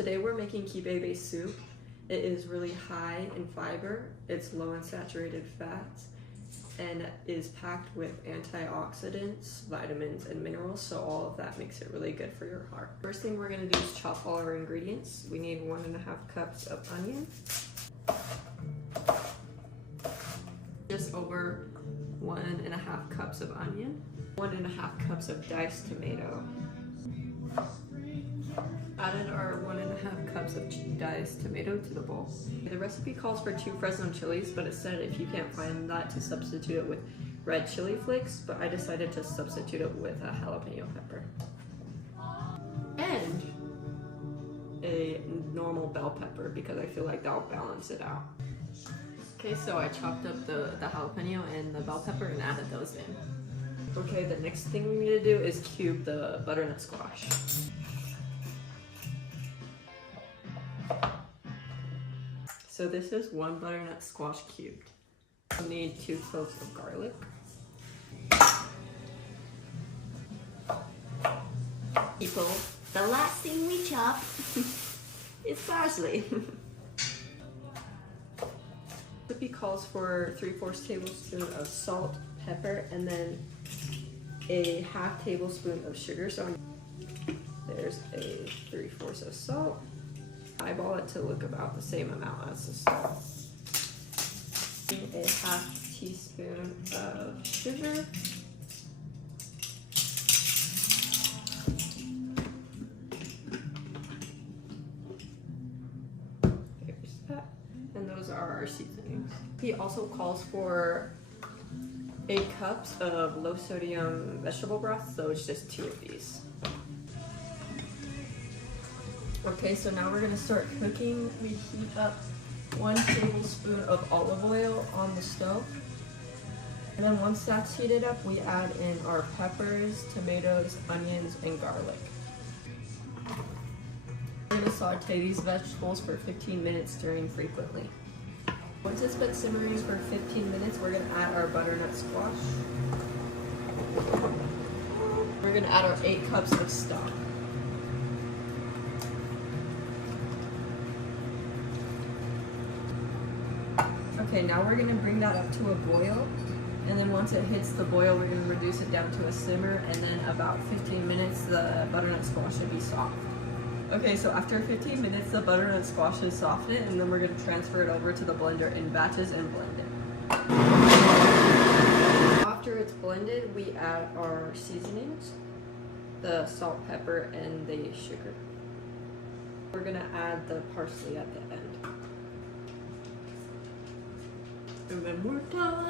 Today we're making Quibebe soup. It is really high in fiber, it's low in saturated fats, and is packed with antioxidants, vitamins, and minerals, so all of that makes it really good for your heart. First thing we're going to do is chop all our ingredients. We need 1.5 cups of onion, just over 1.5 cups of onion, 1.5 cups of diced tomato. Added our 1.5 cups of diced tomato to the bowl. The recipe calls for 2 Fresno chilies, but it said if you can't find that, to substitute it with red chili flakes, but I decided to substitute it with a jalapeno pepper. And a normal bell pepper, because I feel like that'll balance it out. Okay, so I chopped up the jalapeno and the bell pepper and added those in. Okay, the next thing we need to do is cube the butternut squash. So this is 1 butternut squash cubed. You'll need 2 cloves of garlic. People, the last thing we chop is parsley. Recipe calls for 3/4 tablespoon of salt, pepper, and then a 1/2 tablespoon of sugar. So there's a 3/4 of salt. Eyeball it to look about the same amount as the salt. A 1/2 teaspoon of sugar. There's that. And those are our seasonings. He also calls for 8 cups of low sodium vegetable broth, so it's just 2 of these. Okay, so now we're gonna start cooking. We heat up 1 tablespoon of olive oil on the stove. And then once that's heated up, we add in our peppers, tomatoes, onions, and garlic. We're gonna saute these vegetables for 15 minutes, stirring frequently. Once it's been simmering for 15 minutes, we're gonna add our butternut squash. We're gonna add our 8 cups of stock. Okay, now we're gonna bring that up to a boil, and then once it hits the boil, we're gonna reduce it down to a simmer, and then about 15 minutes, the butternut squash should be soft. Okay, so after 15 minutes, the butternut squash is softened, and then we're gonna transfer it over to the blender in batches and blend it. After it's blended, we add our seasonings, the salt, pepper, and the sugar. We're gonna add the parsley at the end. And then we're done.